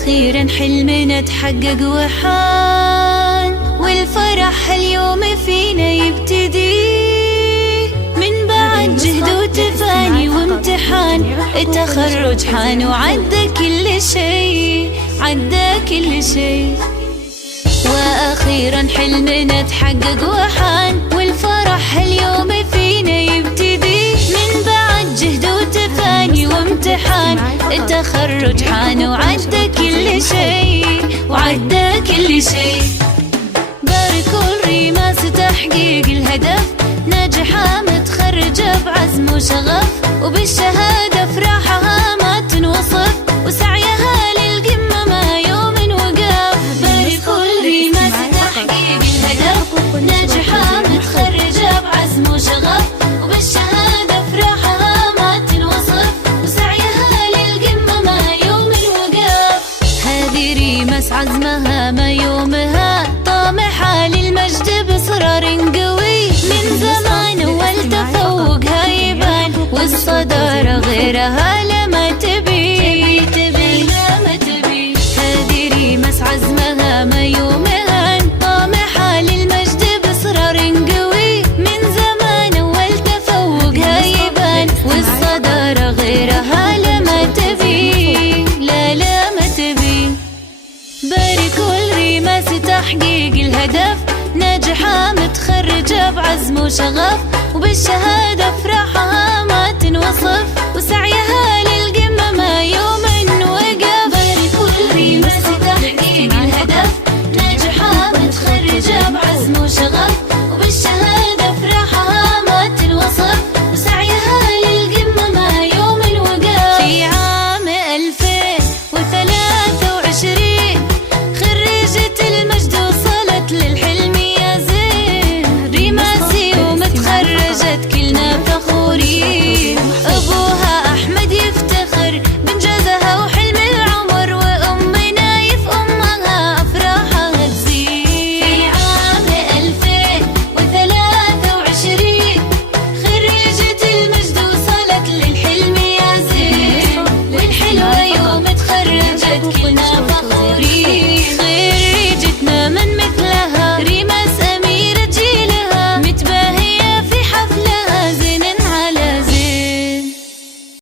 وأخيرا حلمنا اتحقق وحان، والفرح اليوم فينا يبتدي من بعد جهد وتفاني وامتحان. التخرج حان وعدى كل شي، عدى كل شي. وأخيرا حلمنا اتحقق وحان، والفرح اليوم فينا يبتدي من بعد جهد وتفاني وامتحان. التخرج حان وعدى كل شي، وعدى كل شي. باركوا الريماس تحقيق الهدف، ناجحة متخرجة بعزم وشغف، وبالشهادة فرحها ما تنوصف، وسعيها للقمة ما يوم وقف. باركوا الريماس تحقيق الهدف، ناجحة متخرجة بعزم وشغف، وبالشهادة فرحها ما تنوصف، وسعيها للقمة ما يوم وقف. هذه ريماس عزمها ما يومها، طامحة للمجد بإصرار قوي، من زمان والتفوقها يبان، والصدارة غيرها لما تبي، لما تبي. هذه ريماس عزمها ما يومها، طامحة للمجد بإصرار قوي، من زمان والتفوقها يبان، والصدارة غيرها لما تبي، لما تبي. باركوا الريماس تحقيق الهدف، ناجحة متخرجة بعزم وشغف، وبالشهادة فرحها ما تنوصف، وسعيها للقمة ما يوم وقف. باركوا الريماس تحقيق الهدف، ناجحة متخرجة بعزم وشغف، وبالشهادة فرحها ما تنوصف، وسعيها للقمة ما يوم وقف. في عام 2023 خريجة المجد وصلت للحلم يا زين، ريماسي ومتخرجت كلنا فخورين. أبوها أحمد يفتخر بإنجازها وحلم العمر، وأمنا يف أمها أفراحها تزين. في عام 2023 خريجة المجد وصلت للحلم يا زين، والحلوة يوم تخرجت كلنا